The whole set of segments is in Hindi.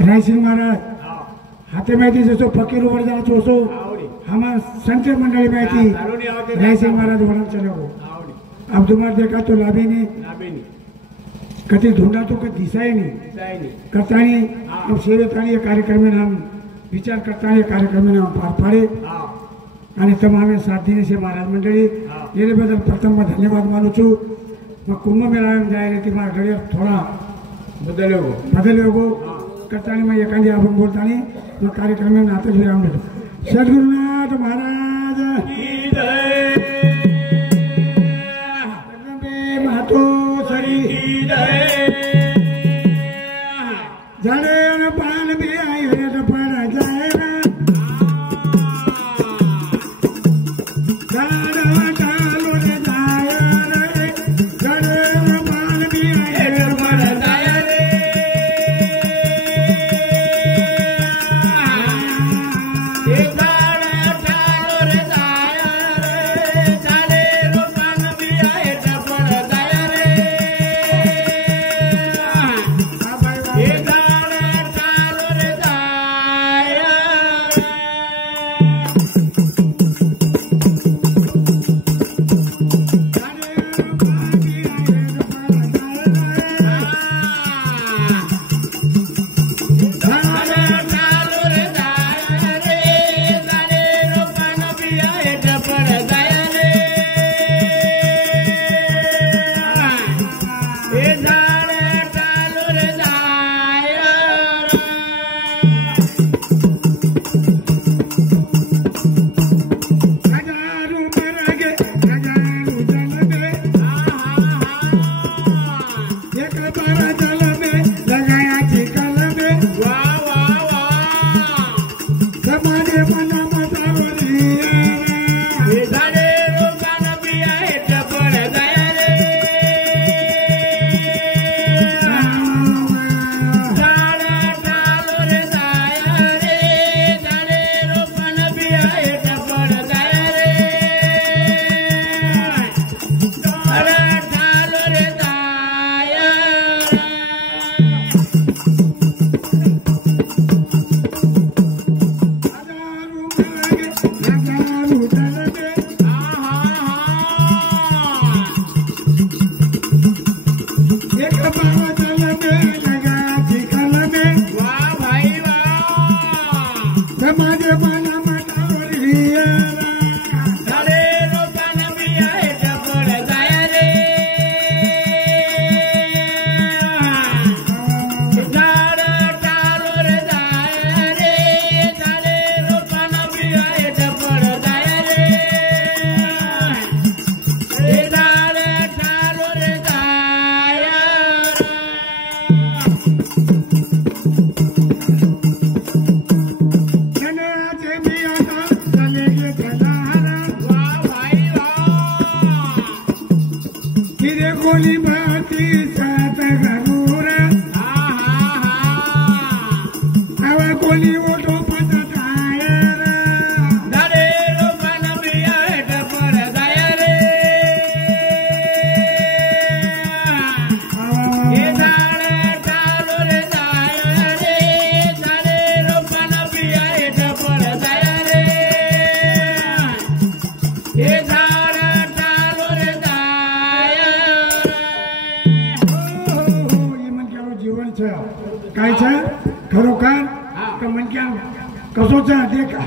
रायसिंग महाराज हाते माहिती जसो फकीर वर जातो असो हमार संत मंडली माहिती रायसिंग महाराज वरण चलो अब तुम्हारे देखा तो लाभे नहीं कति ढूंढा तो कति दिसाए नहीं करता नहीं अब सेवेतानी कार्यक्रम में हम विचार करता है कार्यक्रम में हम पार पाड़े आणि तमाम साथ देने से महाराज मंडली ये बदल प्रथम मैं धन्यवाद मानू छू मैं कुंभ मेला में जाए रहती मार घड़ी थोड़ा बदले हो करता नहीं मैं एकांदी आपण बोलता नहीं मैं कार्यक्रम में नाते विराम देतो सद्गुरुनाथ महाराज की जय जगदंबे महतो सरी की जय जाने न पान भी आई है तो पड़ा जाए ना जाना चालो रे जाए रे जाने न पान भी आई है तो पड़ा जाए रे जाना चालो रे जाए रे जाने न पान भी आई तो पड़ा जाए रे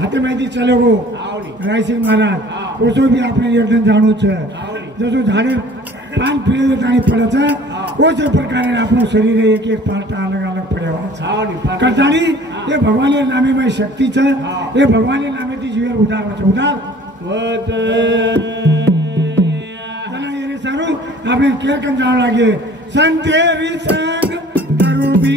हाथे माहिती चले गो रायसिंग महाराज उसो भी आपने एकदम जाणू छे जसो झाड़े पान फिरे ताणी पड़े छे उस प्रकार आपनो शरीर एक एक पार्ट अलग अलग पड़े करतानी ये भगवान के नामे में शक्ति छे ये भगवान के नामे थी जीवन उधार छे उधार चला ये सारू आपने केर कन जाण लागे संतेरी संग करू भी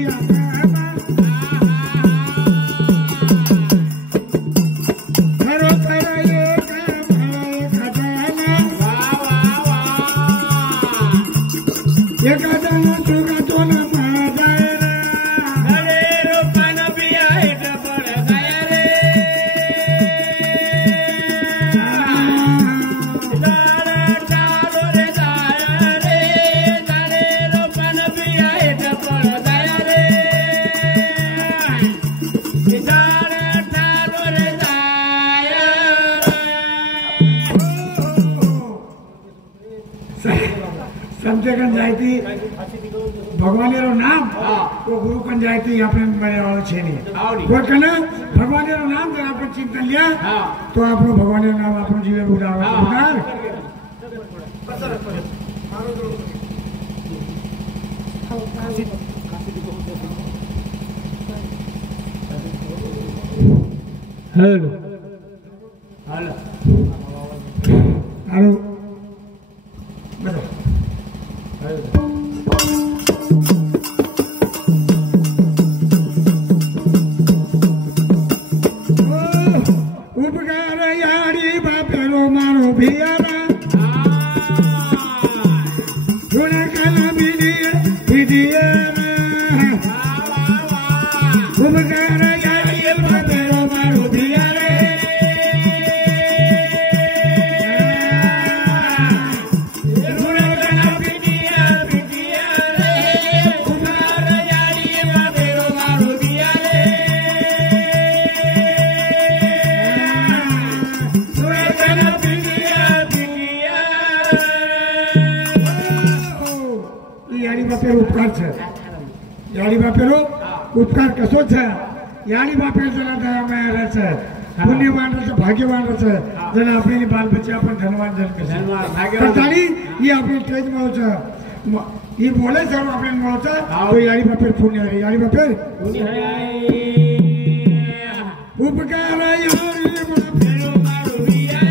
Dale, कन जाती भगवानेरो नाम तो गुरु कन जाती अपने मैंने वाला छे नहीं वो कना भगवानेरो नाम जब अपन चिंतन लिया तो आपनो भगवानेरो नाम आपनो जीवन उदार हेलो हेलो हेलो उपकार यारी बापेरो मारो भियारा गुणकन विधिया उपकार यारी बापेरो मारो भियारे गुणकन विधिया उपकार यारी बापेरो मारो भियारे गुणकन विधिया यारी बापेरो उपकार छे यारी बापेरो उपकार कसो छे यारी बापेर जना दयामय रहे छे पुण्यवान रहे भाग्यवान रहे जना आपणी बाल बच्चा अपन धनवान जन्मे छे तारी ये आपणी तेज में छे ये बोले छे आपणे मळो छे तो यारी बापेर पुण्य है यारी बापेर पुण्य है उपकार यारी बापेरो मारो बियारे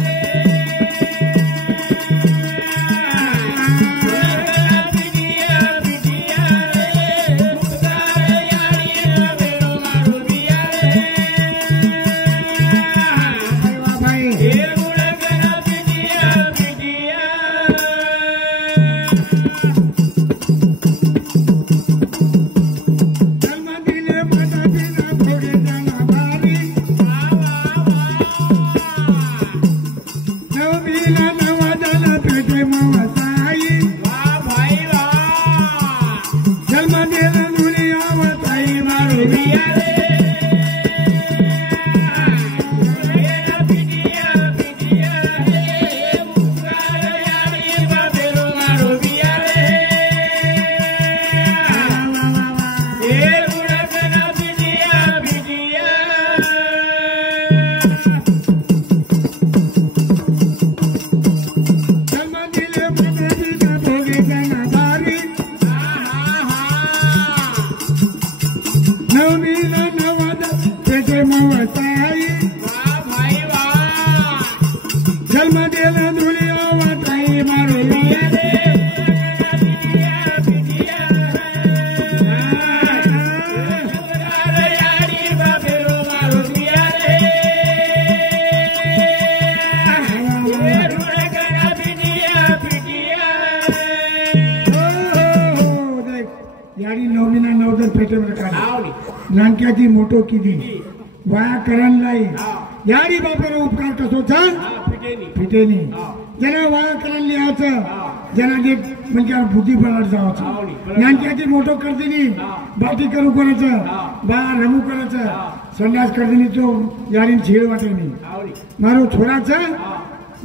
नानक्याची मोठो किदी वाया करण लाई यारी बापेरो उपकार कसो छे फिटेनी जना वाया करण लियाच जना जे म्हणजे बुद्धी पलट जाव छे नानक्याची मोठो कर दिनी बाटी करू कराच बा रमू कराच संन्यास कर दिनी तो यारी छेड वाटेनी मारो छोरा छे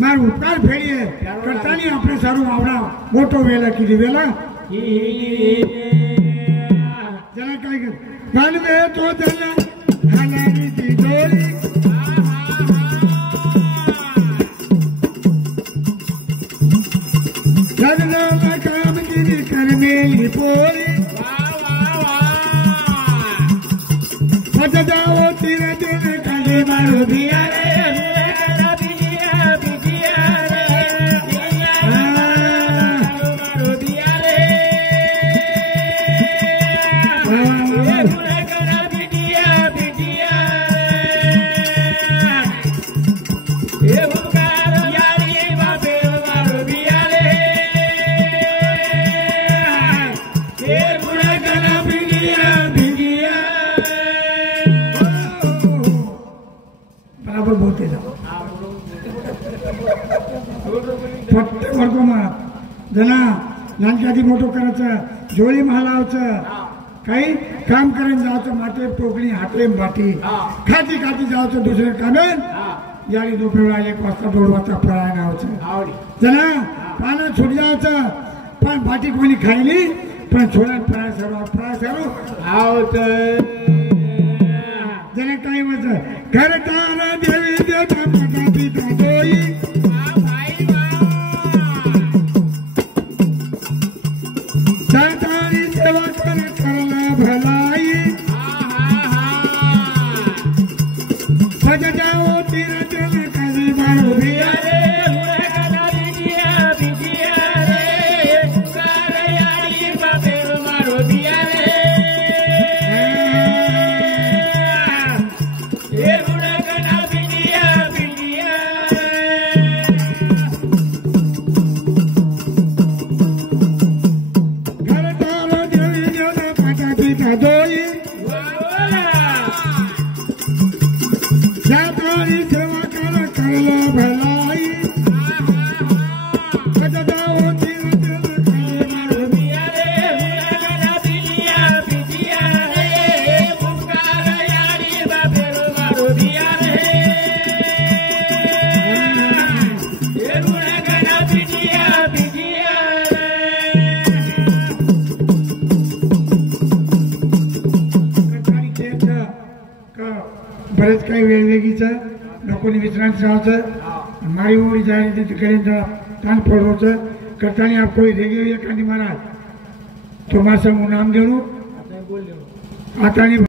मार उपकार फेडीए करतानी आपणे सारू आवडा मोठो वेला किदी वेला जना काय कर गानवे तो जना हलारी दी डोली लगना काम की करमेली पोली जाओ तीर दिन कले मारो दिया रे जना नानक्याची मोठो करायचं जोळी महालावचं काही काम करून जायचं माटे टोकली हाते बाटी खाती खाती जायचं दुसरे कामे यारी दोपहर 1 वाजता 2 वाजता फळायला नावाचं जना पानं छुट जायचं पण बाटी कोणी खायली पण छोड्यात फराळ सर्व आवत जरा काय म्हणत करताना देवी देवता माता पिता दोई सरकारी सेवा करला भलाई भजता होती रचन कधी मारो भिया बरेच काही वेगवेगळीचं लोकांनी विश्रांती राहायचं मारी उडी जायची तिकडे ताण फोडवायचं करताना आप कोई रेगे एखादी महाराज तुम्हाला नाम देऊ आता